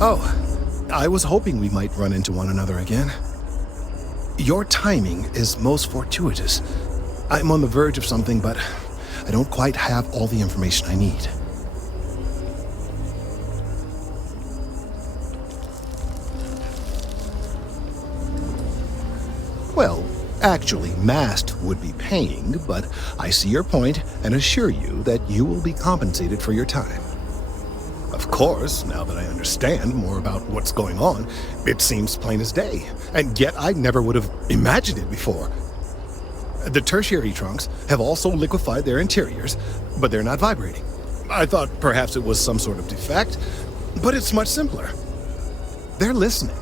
Oh, I was hoping we might run into one another again. Your timing is most fortuitous. I'm on the verge of something, but I don't quite have all the information I need. Well, actually, Mast would be paying, but I see your point and assure you that you will be compensated for your time. Of course, now that I understand more about what's going on, it seems plain as day, and yet I never would have imagined it before. The tertiary trunks have also liquefied their interiors, but they're not vibrating. I thought perhaps it was some sort of defect, but it's much simpler. They're listening.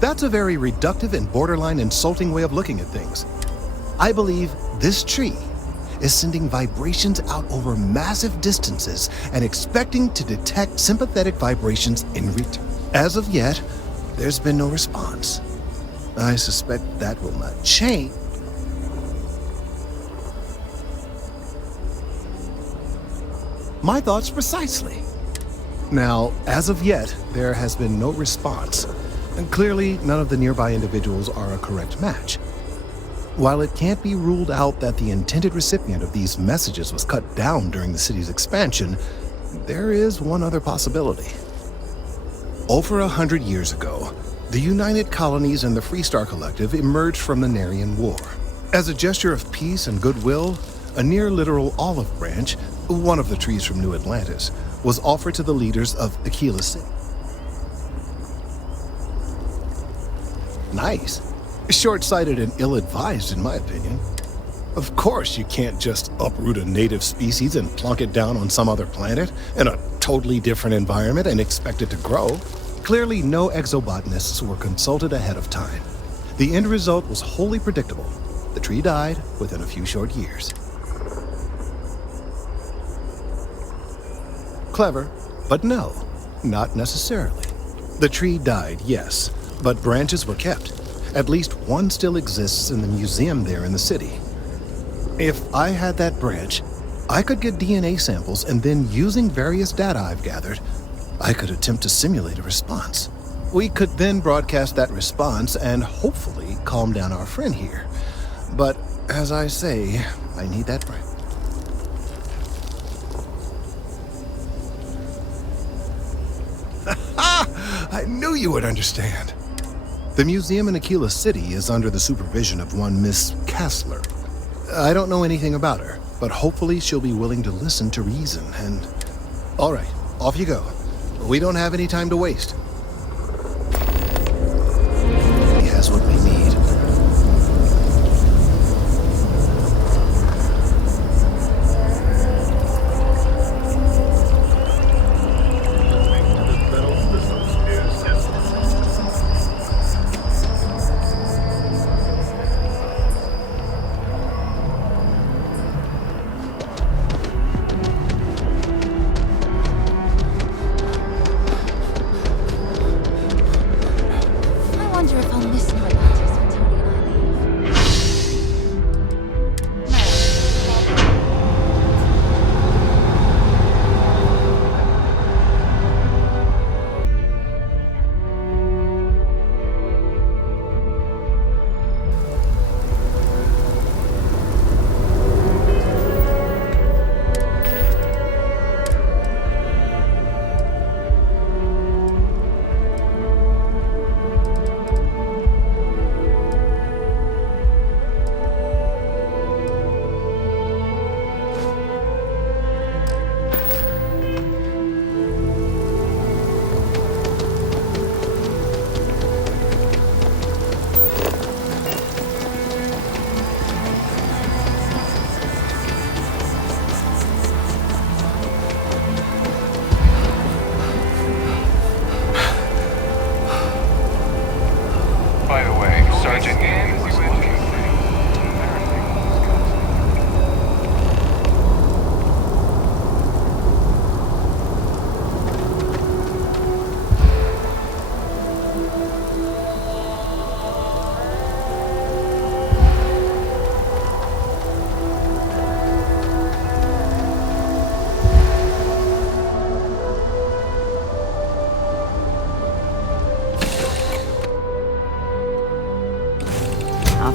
That's a very reductive and borderline insulting way of looking at things. I believe this tree is sending vibrations out over massive distances and expecting to detect sympathetic vibrations in return. As of yet, there's been no response. I suspect that will not change. My thoughts precisely. Now, as of yet, there has been no response, and clearly none of the nearby individuals are a correct match. While it can't be ruled out that the intended recipient of these messages was cut down during the city's expansion, there is one other possibility. Over 100 years ago, the United Colonies and the Freestar Collective emerged from the Narian War. As a gesture of peace and goodwill, a near-literal olive branch, one of the trees from New Atlantis, was offered to the leaders of Aquila City. Nice. Short-sighted and ill-advised, in my opinion. Of course, you can't just uproot a native species and plunk it down on some other planet in a totally different environment and expect it to grow. Clearly, no exobotanists were consulted ahead of time. The end result was wholly predictable. The tree died within a few short years. Clever, but no, not necessarily. The tree died, yes, but branches were kept. At least one still exists in the museum there in the city. If I had that branch, I could get DNA samples and then, using various data I've gathered, I could attempt to simulate a response. We could then broadcast that response and hopefully calm down our friend here. But as I say, I need that branch. I knew you would understand. The museum in Aquila City is under the supervision of one Miss Kassler. I don't know anything about her, but hopefully she'll be willing to listen to reason and... All right, off you go. We don't have any time to waste. He has what we need. I wonder if I'll miss New Atlantis.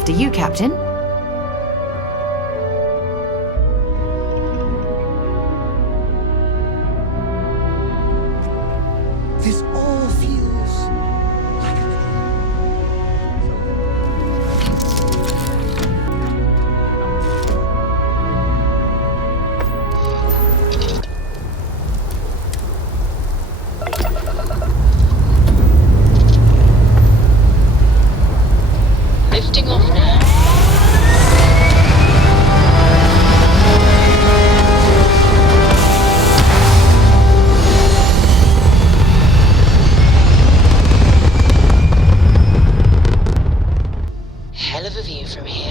After you, Captain. This all feels like a Lifting off now. Hell of a view from here.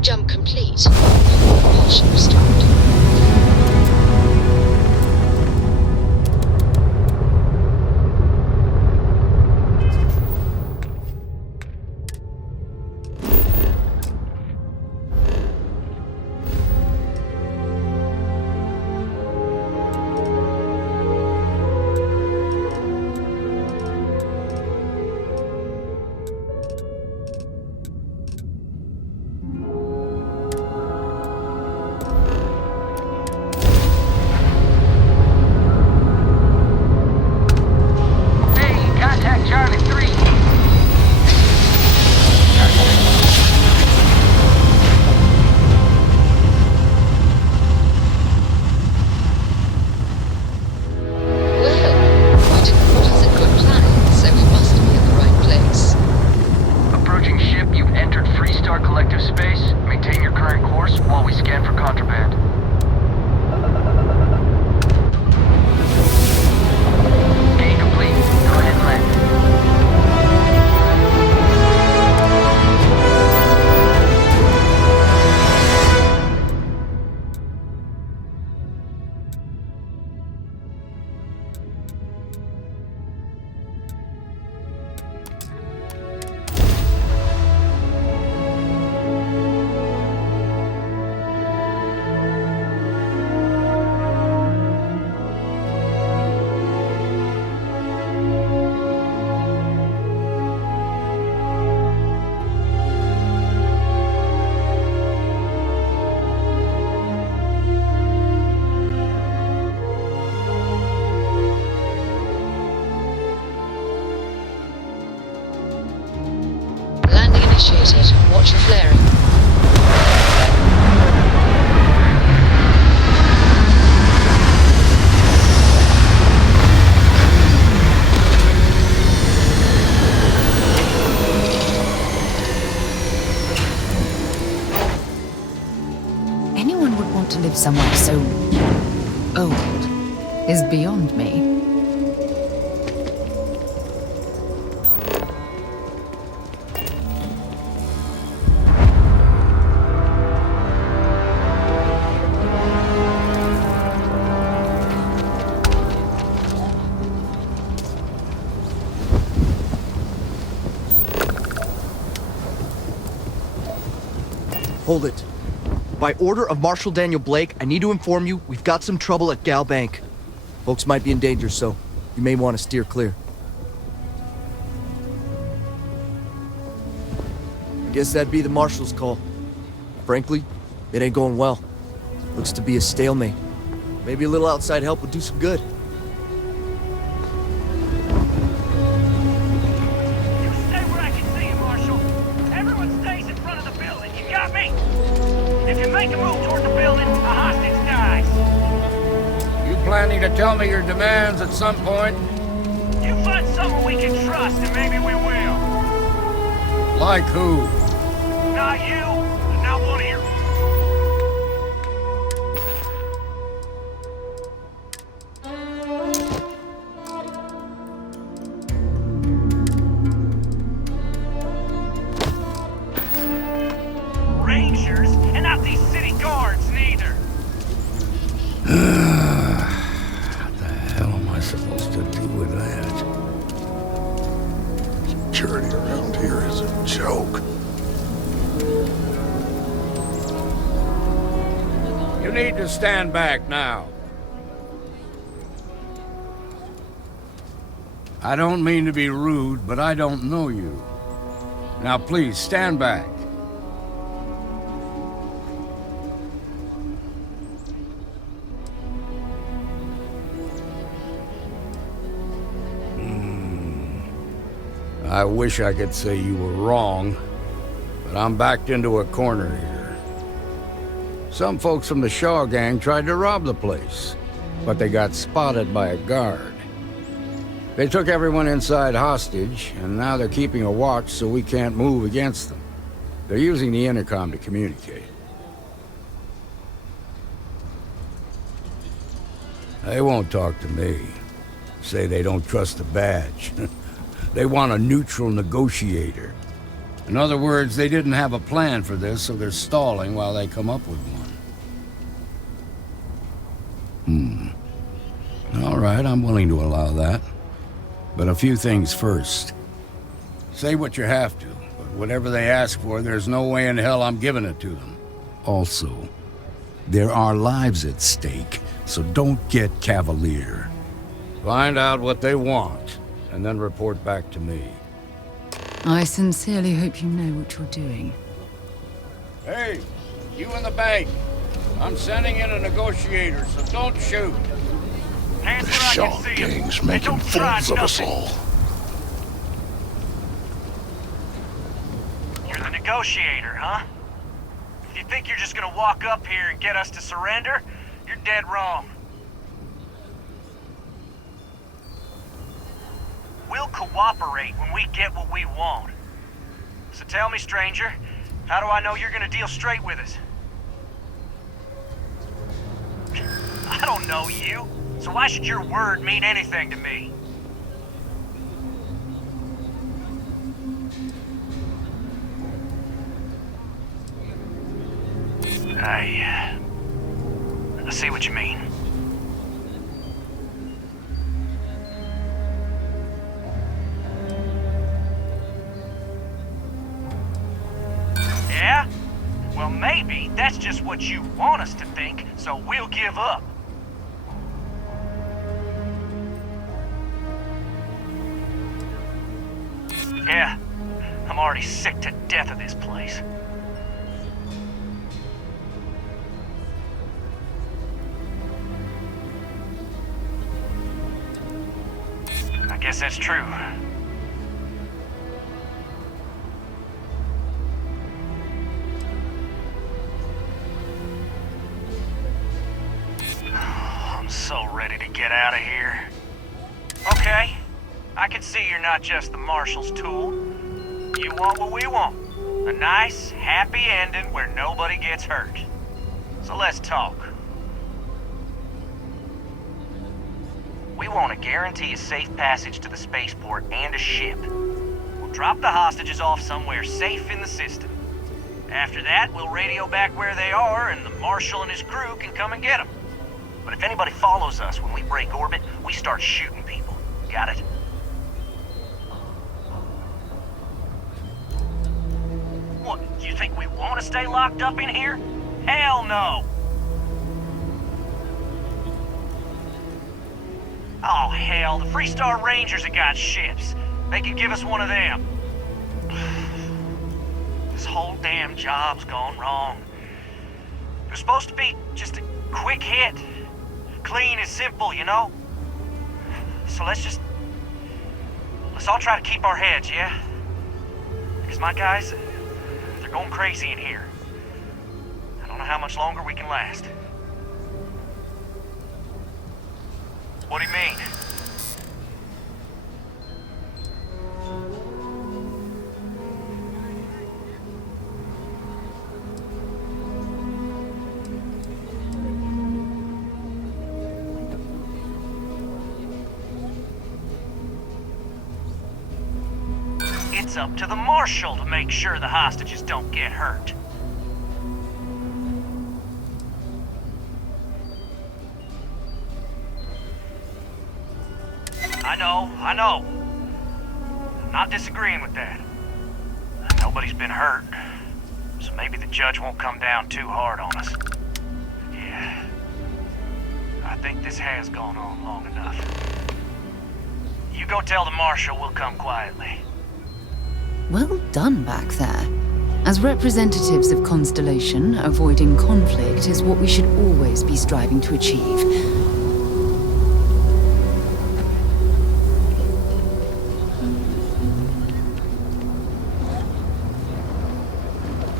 Jump complete. Propulsion restored. Initiated. Watch for flaring. Anyone would want to live somewhere so old is beyond me. Hold it. By order of Marshal Daniel Blake, I need to inform you we've got some trouble at Gal Bank. Folks might be in danger, so you may want to steer clear. I guess that'd be the Marshal's call. Frankly, it ain't going well. Looks to be a stalemate. Maybe a little outside help would do some good. You stay where I can see you, Marshal. Everyone stays in front of the building. You got me? If you make a move toward the building, a hostage dies. planning to tell me your demands at some point? You find someone we can trust, and maybe we will. Like who? Not you, and not one of your... Rangers, and not these city guards, neither. What the hell am I supposed to do with that? Security around here is a joke. You need to stand back now. I don't mean to be rude, but I don't know you. Now please, stand back. I wish I could say you were wrong, but I'm backed into a corner here. Some folks from the Shaw gang tried to rob the place, but they got spotted by a guard. They took everyone inside hostage, and now they're keeping a watch so we can't move against them. They're using the intercom to communicate. They won't talk to me. Say they don't trust the badge. They want a neutral negotiator. In other words, they didn't have a plan for this, so they're stalling while they come up with one. All right, I'm willing to allow that. But a few things first. Say what you have to, but whatever they ask for, there's no way in hell I'm giving it to them. Also, there are lives at stake, so don't get cavalier. Find out what they want, and then report back to me. I sincerely hope you know what you're doing. Hey, you in the bank. I'm sending in a negotiator, so don't shoot. Hands The where I Shaw can see 'em. gang's And making don't try fools of us nothing. all. You're the negotiator, huh? If you think you're just gonna walk up here and get us to surrender, you're dead wrong. We'll cooperate when we get what we want. So tell me, stranger, how do I know you're gonna deal straight with us? I don't know you, so why should your word mean anything to me? I see what you mean. Yeah? Well, maybe that's just what you want us to think, so we'll give up. Yeah, I'm already sick to death of this place. I guess that's true. I'm so ready to get out of here. Okay, I can see you're not just the Marshal's tool. You want what we want. A nice, happy ending where nobody gets hurt. So let's talk. We want to guarantee a safe passage to the spaceport and a ship. We'll drop the hostages off somewhere safe in the system. After that, we'll radio back where they are, and the Marshal and his crew can come and get them. But if anybody follows us when we break orbit, we start shooting people. Got it? What, you think we want to stay locked up in here? Hell no! Oh, hell, the Freestar Rangers have got ships. They could give us one of them. This whole damn job's gone wrong. It was supposed to be just a quick hit. Clean and simple, you know? So let's all try to keep our heads, yeah? Because my guys, they're going crazy in here. I don't know how much longer we can last. up to the Marshal to make sure the hostages don't get hurt. I know. I'm not disagreeing with that. Nobody's been hurt, so maybe the judge won't come down too hard on us. Yeah. I think this has gone on long enough. You go tell the Marshal we'll come quietly. Well done back there. As representatives of Constellation, avoiding conflict is what we should always be striving to achieve.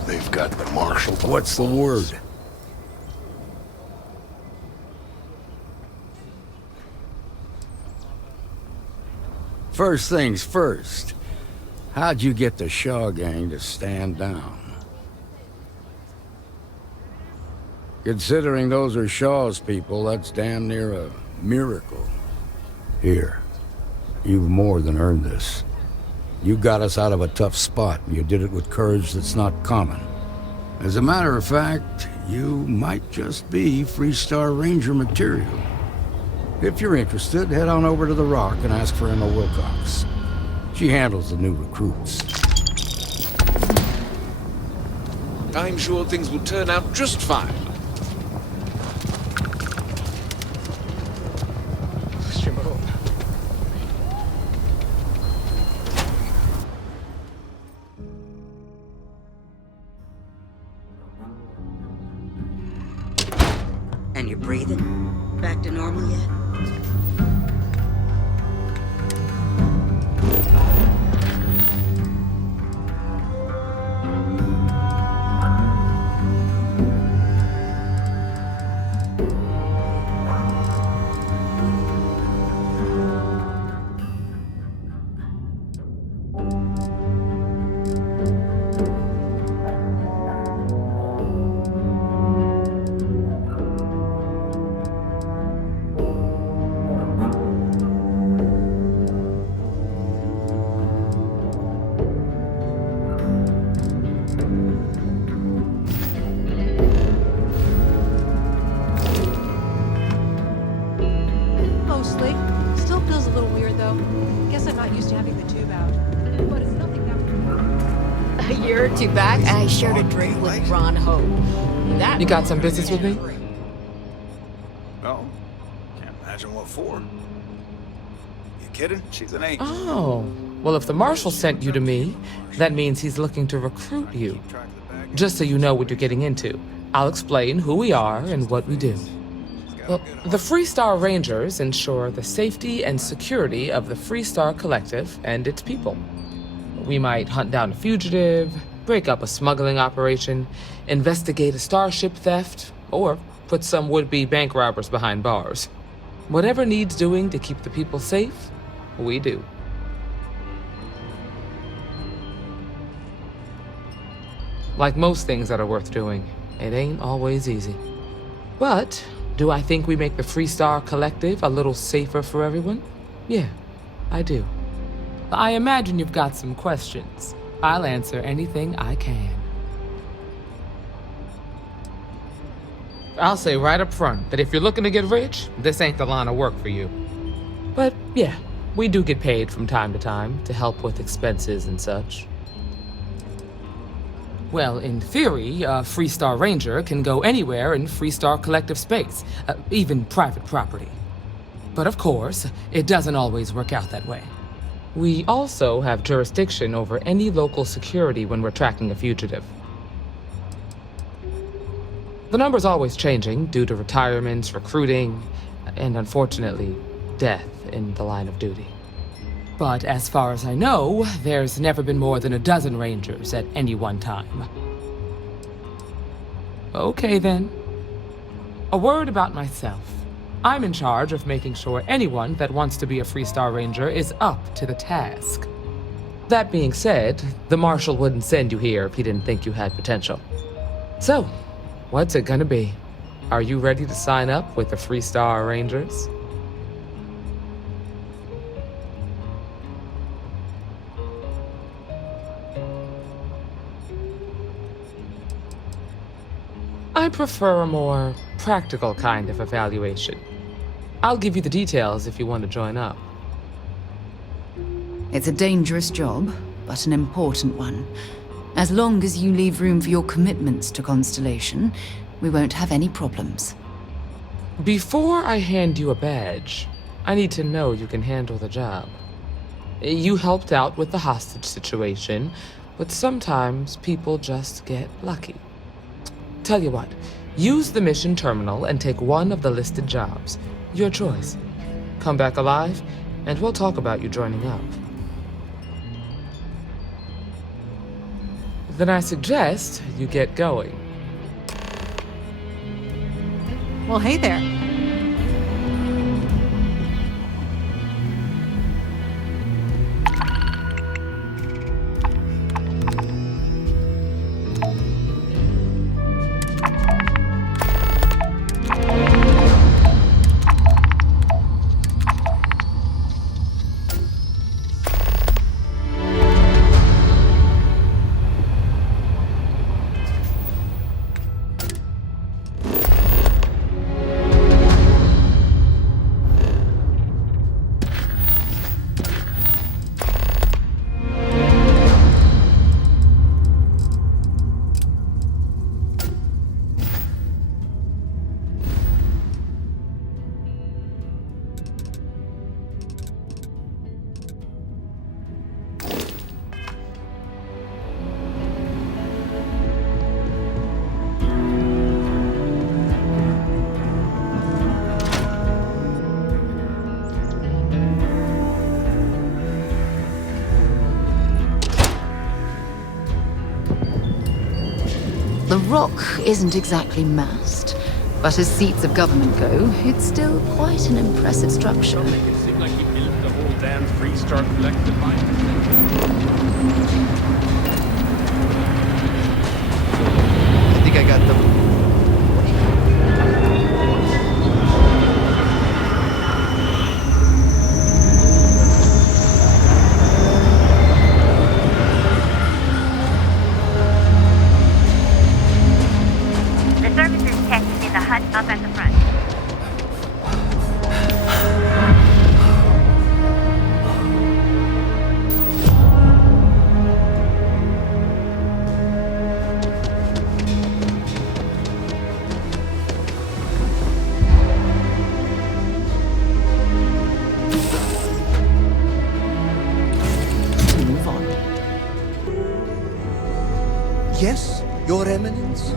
They've got the Marshal. What's the word? First things first. How'd you get the Shaw gang to stand down? Considering those are Shaw's people, that's damn near a miracle. Here, you've more than earned this. You got us out of a tough spot, and you did it with courage that's not common. As a matter of fact, you might just be Freestar Ranger material. If you're interested, head on over to the Rock and ask for Emma Wilcox. She handles the new recruits. I'm sure things will turn out just fine. And you're breathing? Back to normal yet? Mostly. Still feels a little weird though. Guess I'm not used to having the tube out. But it's nothing that... A year or two back, I shared a drink with Ron Hope. That You got some business with me? No. Can't imagine what for. You kidding? She's an angel. Oh. Well, if the Marshal sent you to me, that means he's looking to recruit you. Just so you know what you're getting into, I'll explain who we are and what we do. Well, the Freestar Rangers ensure the safety and security of the Freestar Collective and its people. We might hunt down a fugitive, break up a smuggling operation, investigate a starship theft, or put some would-be bank robbers behind bars. Whatever needs doing to keep the people safe, we do. Like most things that are worth doing, it ain't always easy. But do I think we make the Freestar Collective a little safer for everyone? Yeah, I do. I imagine you've got some questions. I'll answer anything I can. I'll say right up front that if you're looking to get rich, this ain't the line of work for you. But yeah, we do get paid from time to time to help with expenses and such. Well, in theory, a Freestar Ranger can go anywhere in Freestar Collective space, even private property. But of course, it doesn't always work out that way. We also have jurisdiction over any local security when we're tracking a fugitive. The number's always changing due to retirements, recruiting, and unfortunately, death in the line of duty. But as far as I know, there's never been more than a dozen Rangers at any one time. Okay then. A word about myself. I'm in charge of making sure anyone that wants to be a Freestar Ranger is up to the task. That being said, the Marshal wouldn't send you here if he didn't think you had potential. So, what's it gonna be? Are you ready to sign up with the Freestar Rangers? I prefer a more practical kind of evaluation. I'll give you the details if you want to join up. It's a dangerous job, but an important one. As long as you leave room for your commitments to Constellation, we won't have any problems. Before I hand you a badge, I need to know you can handle the job. You helped out with the hostage situation, but sometimes people just get lucky. Tell you what, use the mission terminal and take one of the listed jobs. Your choice. Come back alive, and we'll talk about you joining up. Then I suggest you get going. Well, hey there. The rock isn't exactly massed, but as seats of government go, it's still quite an impressive structure. Don't make it seem like you built the whole damn Freestar collective line. I think I got them. Up at the front. Move on. Yes, Your Eminence?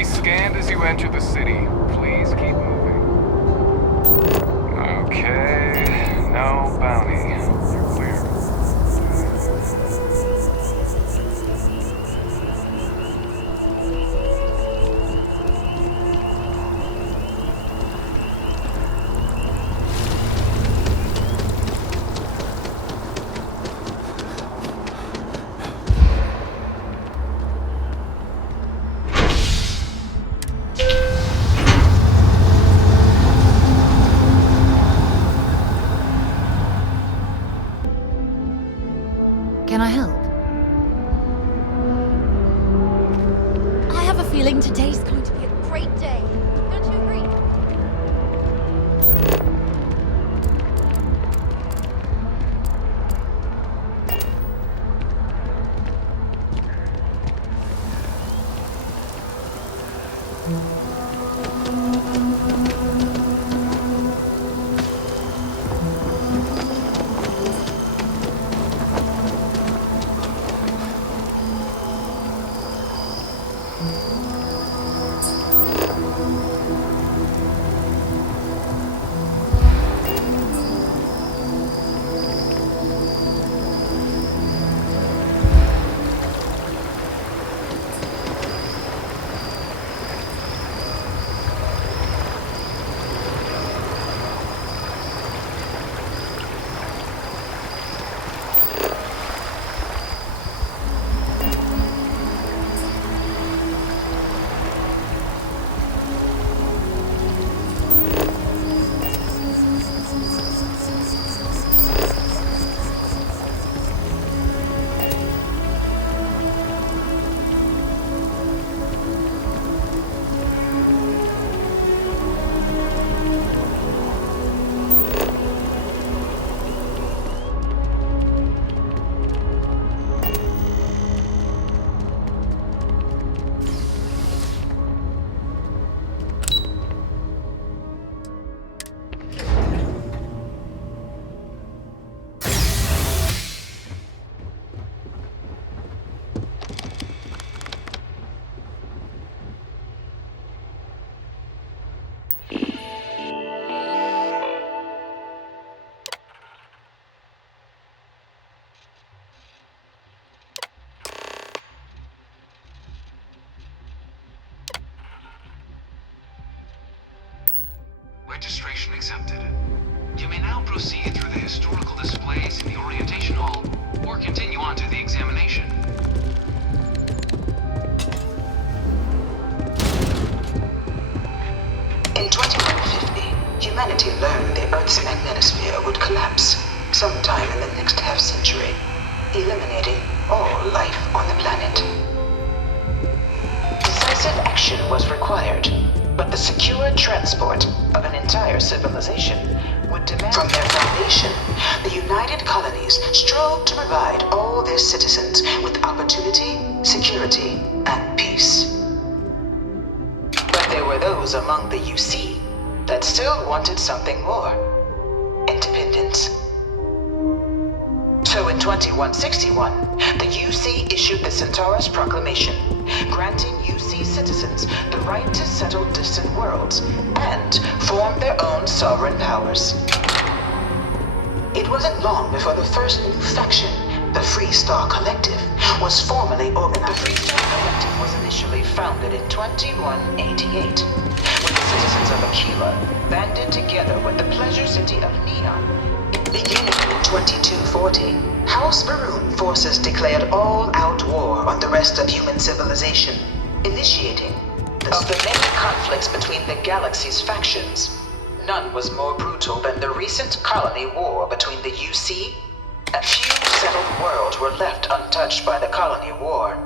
be scanned as you enter the city. Please keep moving. Okay, no bounty. You're clear. Can I help? I have a feeling today's going to be a great day. Don't you agree? Registration accepted. You may now proceed through the historical displays in the orientation hall, or continue on to the examination. In 2150, humanity learned the Earth's magnetosphere would collapse sometime in the next half-century, eliminating all life on the planet. Decisive action was required, but the secure transport of an entire civilization would demand. From their foundation, the United Colonies strove to provide all their citizens with opportunity, security, and peace. But there were those among the UC that still wanted something more. Independence. So in 2161, the UC issued the Centaurus Proclamation, granting UC citizens the right to settle distant worlds and form their own sovereign powers. It wasn't long before the first new faction, the Free Star Collective, was formally organized. The Free Star Collective was initially founded in 2188, when the citizens of Aquila banded together with the Pleasure City of Neon. Beginning in 2240, House Baroon forces declared all-out war on the rest of human civilization, initiating of the many conflicts between the galaxy's factions. None was more brutal than the recent colony war between the UC. A few settled worlds were left untouched by the colony war.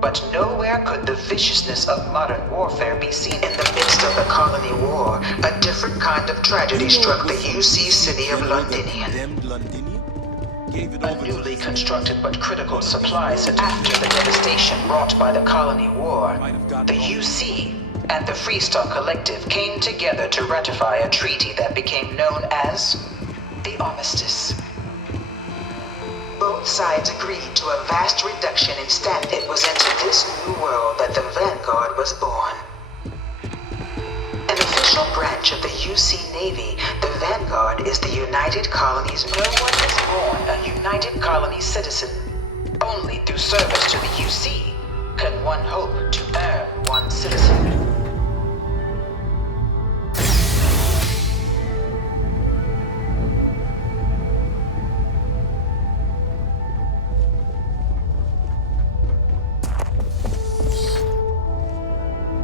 But nowhere could the viciousness of modern warfare be seen. In the midst of the colony war, a different kind of tragedy struck the UC city of Londinian. A newly constructed but critical supply center. After the devastation wrought by the colony war, the UC and the Free Star Collective came together to ratify a treaty that became known as the Armistice. Both sides agreed to a vast reduction in stand. It was into this new world that the Vanguard was born. An official branch of the UC Navy, the Vanguard is the United Colonies. No one is born a United Colony citizen. Only through service to the UC can one hope to earn one citizenry.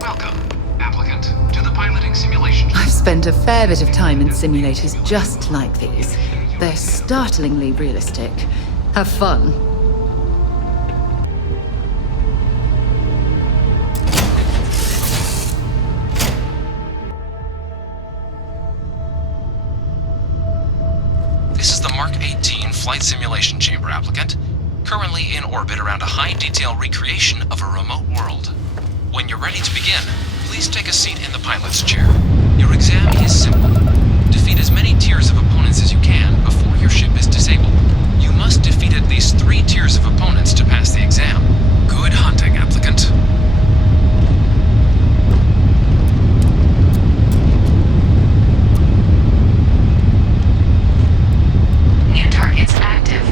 Welcome, applicant, to the piloting simulation. I've spent a fair bit of time in simulators just like these. They're startlingly realistic. Have fun. This is the Mark 18 Flight Simulation Chamber, applicant. Currently in orbit around a high-detail recreation of a remote world. When you're ready to begin, please take a seat in the pilot's chair. Your exam is simple. Defeat as many tiers of opponents as you can before your ship is disabled. You must defeat at least 3 tiers of opponents to pass the exam. Good hunting, applicant. New targets active.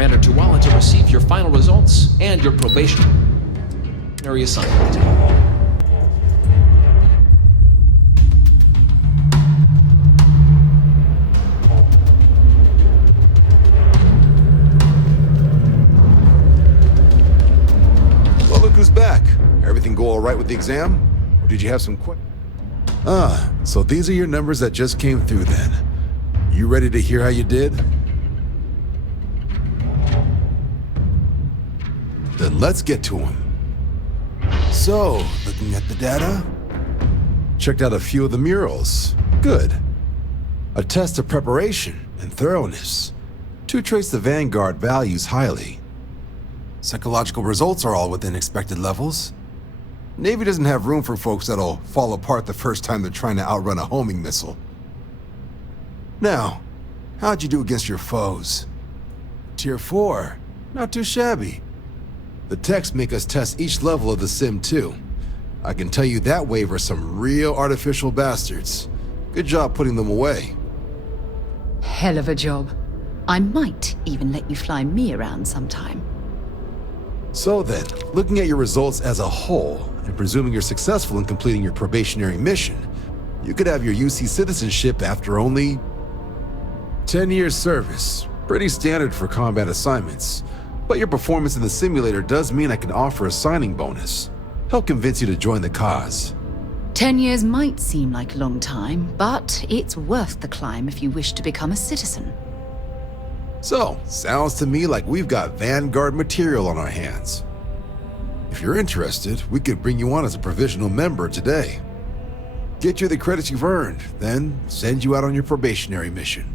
Commander Tuwala to receive your final results and your probationary assignment. Well, look who's back. Everything go all right with the exam? Or did you have some questions? So these are your numbers that just came through then. You ready to hear how you did? Then let's get to them. So, looking at the data, checked out a few of the murals. Good. A test of preparation and thoroughness. 2 traits the Vanguard values highly. Psychological results are all within expected levels. Navy doesn't have room for folks that'll fall apart the first time they're trying to outrun a homing missile. Now, how'd you do against your foes? Tier 4, not too shabby. The techs make us test each level of the sim too. I can tell you that wave are some real artificial bastards. Good job putting them away. Hell of a job. I might even let you fly me around sometime. So then, looking at your results as a whole, and presuming you're successful in completing your probationary mission, you could have your UC citizenship after only 10 years service. Pretty standard for combat assignments. But your performance in the simulator does mean I can offer a signing bonus. Help convince you to join the cause. 10 years might seem like a long time, but it's worth the climb if you wish to become a citizen. So, sounds to me like we've got Vanguard material on our hands. If you're interested, we could bring you on as a provisional member today. Get you the credits you've earned, then send you out on your probationary mission.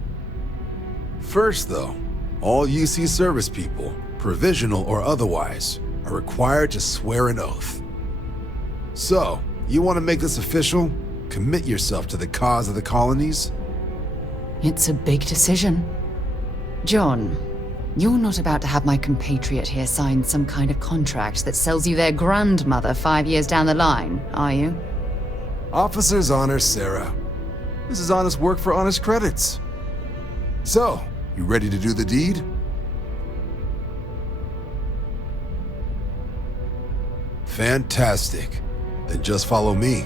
First though, all UC service people, provisional or otherwise, are required to swear an oath. So, you want to make this official? Commit yourself to the cause of the colonies? It's a big decision. John, you're not about to have my compatriot here sign some kind of contract that sells you their grandmother 5 years down the line, are you? Officer's honor, Sarah. This is honest work for honest credits. So, you ready to do the deed? Fantastic. Then just follow me.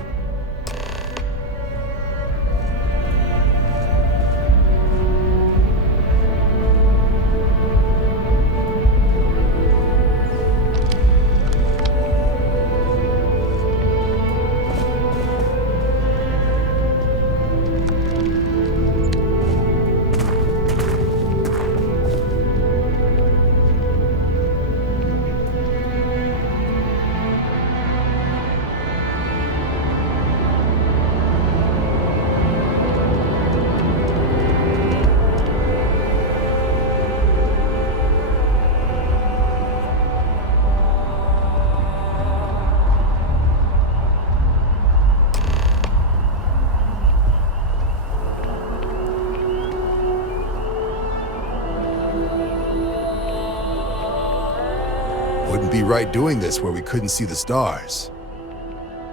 Wouldn't be right doing this where we couldn't see the stars.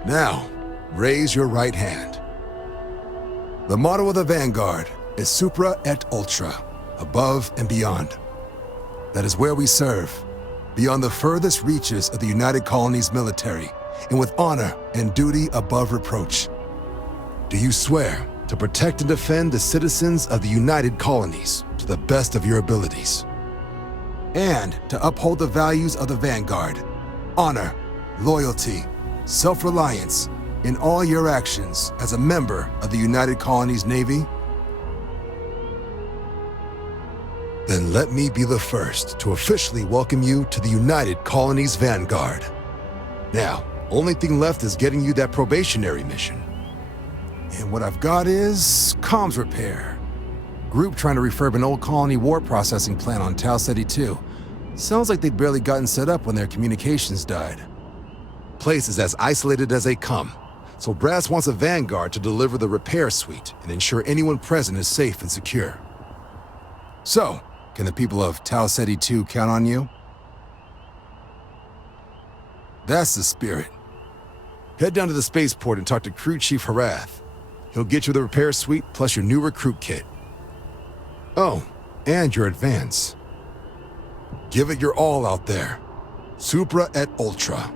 Now, raise your right hand. The motto of the Vanguard is Supra et Ultra, above and beyond. That is where we serve, beyond the furthest reaches of the United Colonies military, and with honor and duty above reproach. Do you swear to protect and defend the citizens of the United Colonies to the best of your abilities? And to uphold the values of the Vanguard, honor, loyalty, self-reliance in all your actions as a member of the United Colonies Navy? Then let me be the first to officially welcome you to the United Colonies Vanguard. Now, only thing left is getting you that probationary mission. And what I've got is comms repair. Group trying to refurb an old colony war processing plant on Tau Ceti 2. Sounds like they'd barely gotten set up when their communications died. Place is as isolated as they come, so Brass wants a Vanguard to deliver the repair suite and ensure anyone present is safe and secure. So, can the people of Tau Ceti 2 count on you? That's the spirit. Head down to the spaceport and talk to Crew Chief Harath. He'll get you the repair suite plus your new recruit kit. Oh, and your advance. Give it your all out there. Supra et Ultra.